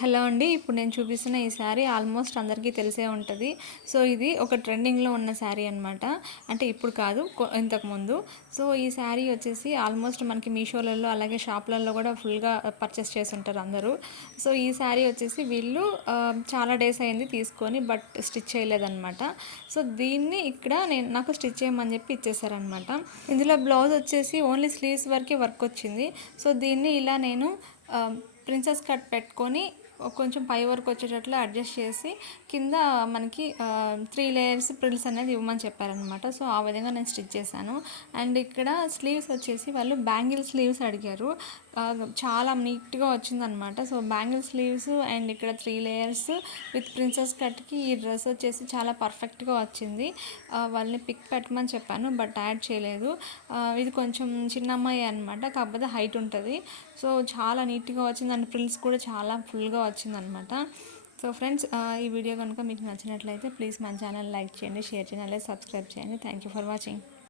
Hello అండి. ఇప్పుడు నేను చూపిస్తున్న ఈ శారీ ఆల్మోస్ట్ అందరికీ తెలిసే ఉంటది. సో, ఇది ఒక ట్రెండింగ్‌లో ఉన్న శారీ అనమాట. అంటే ఇప్పుడు కాదు ఇంతకుముందు. సో, ఈ శారీ వచ్చేసి ఆల్మోస్ట్ మనకి మీషోలలో అలాగే షాపులలో కూడా ఫుల్‌గా పర్చేస్ చేసుంటారు అందరూ. సో, ఈ శారీ వచ్చేసి వీళ్ళు చాలా డేస్ అయింది తీసుకొని బట్ స్టిచ్ చేయలేదనమాట. సో, దీన్ని ఇక్కడ నాకు స్టిచ్ చేయమని చెప్పి ఇచ్చేసారనమాట. ఇందులో బ్లౌజ్ వచ్చేసి ఓన్లీ స్లీవ్స్ వరకే వర్క్ వచ్చింది. సో, దీన్ని ఇలా నేను ప్రిన్సెస్ కట్ పెట్టుకొని కొంచెం పై వరకు వచ్చేటట్లు అడ్జస్ట్ చేసి కింద మనకి 3 లేయర్స్ ప్రిల్స్ అనేది ఇవ్వమని చెప్పారనమాట. సో ఆ విధంగా నేను స్టిచ్ చేశాను. అండ్ ఇక్కడ స్లీవ్స్ వచ్చేసి వాళ్ళు బ్యాంగిల్ స్లీవ్స్ అడిగారు. చాలా నీట్గా వచ్చిందనమాట. సో బ్యాంగిల్ స్లీవ్స్ అండ్ ఇక్కడ 3 లేయర్స్ విత్ ప్రిన్సెస్ కట్కి ఈ డ్రెస్ వచ్చేసి చాలా పర్ఫెక్ట్గా వచ్చింది. వాళ్ళని పిక్ పెట్టమని చెప్పాను బట్ యాడ్ చేయలేదు. ఇది కొంచెం చిన్న అమ్మాయి అనమాట, కాకపోతే హైట్ ఉంటుంది. సో చాలా నీట్గా వచ్చింది అండ్ ప్రిల్స్ కూడా చాలా ఫుల్గా వచ్చిందనమాట. సో ఫ్రెండ్స్, ఈ వీడియో కనుక మీకు నచ్చినట్లయితే ప్లీజ్ మన ఛానల్ లైక్ చేయండి, షేర్ చేయండి, అలాగే సబ్స్క్రైబ్ చేయండి. Thank you for watching.